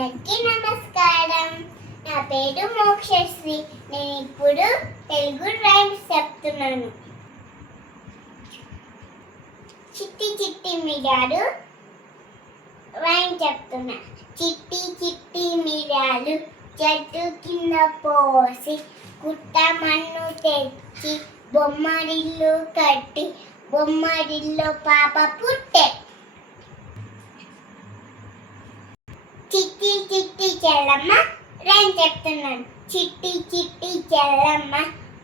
అందరికీ నమస్కారం. నా పేరు మోక్షశ్రీ. నేను ఇప్పుడు తెలుగు రైమ్స్ చెప్తున్నాను. చిట్టి చిట్టి మిరియాలు రైమ్ చెప్తున్నా. చిట్టి చిట్టి మిరియాలు చెట్టు కింద పోసి కుట్ట మన్ను తెచ్చి బొమ్మరిల్లు కట్టి బొమ్మరిల్లు పాప పుట్టే. చిట్టి చిట్టి చెల్లమ్మ రైమ్ చెప్తున్నాను. చిట్టి చిట్టి చెల్లమ్మ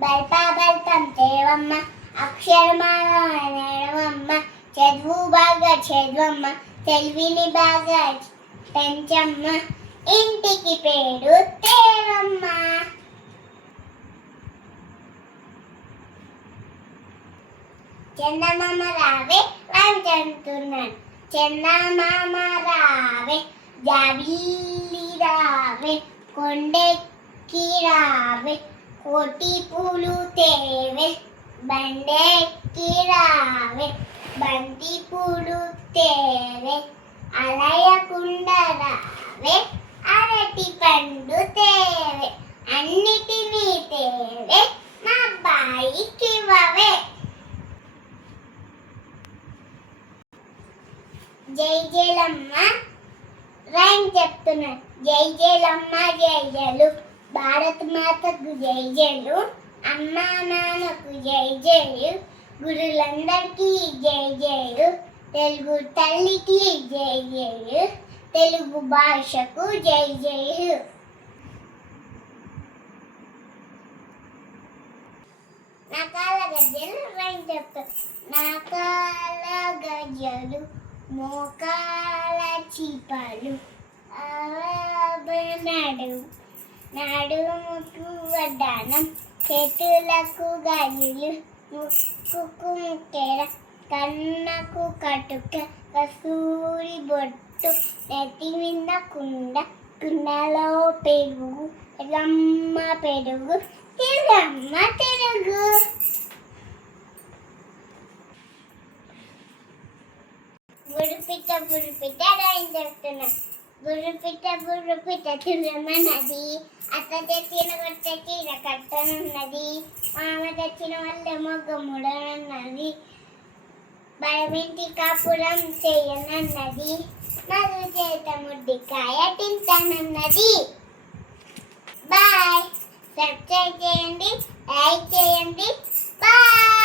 బల్పా బల్పం తేవమ్మ అక్షరమాల నేడవమ్మ చదువు బాగా చదవమ్మ తెలివిని బాగా పెంచమ్మ ఇంటికి పేరు తేవమ్మ. చందమామ రావే రైమ్ చెప్తున్నాను. చందమామ రావే జాబిల్లి రావే కొండెక్కి రావే కోటి పూలు తేవే బండెక్కి రావే బంతి పూలు తేవే అలయకుండ రావే అరటి పండు తేవే అన్నిటినీ తేవే మా బాయికి ఇవ్వవే. జై జయలమ్మ రైమ్ చెప్తున్నాను. జై జయలమ్మ జై జయలు భారత మాతకు జై జయలు అమ్మా నాన్నకు జై జయలు గురులందరికీ జై జయలు తెలుగు తల్లికి జై జయలు తెలుగు భాషకు జై జయలు. నాకాల గజ్జలు రైమ్ చెప్తాను. నాకాల గజ్జలు మోకాల చీపాలు నడుముకు వడ్డానం చేతులకు గాజులు ముక్కుకు ముక్కెర కన్నకు కటుక కస్తూరి బొట్టు నెత్తి మీద కుండ కుండలో పెరుగు రమ్మ పెరుగు తిరగమ్మ తిరుగు. బుర్రుపిట్ట రైమ్ చెప్తున్నా. బుర్రుపిట్ట తిరగమన్నది అత్త తెచ్చిన కొత్త చీర కట్టనున్నది మామ తెచ్చిన వల్ల మొగ్గ ముడనన్నది బయమింటి కాపురం చేయనన్నది మధు చేత ముడ్డికాయ తింటానన్నది. బాయ్. సబ్స్క్రైబ్ చేయండి, లైక్ చేయండి. బాయ్.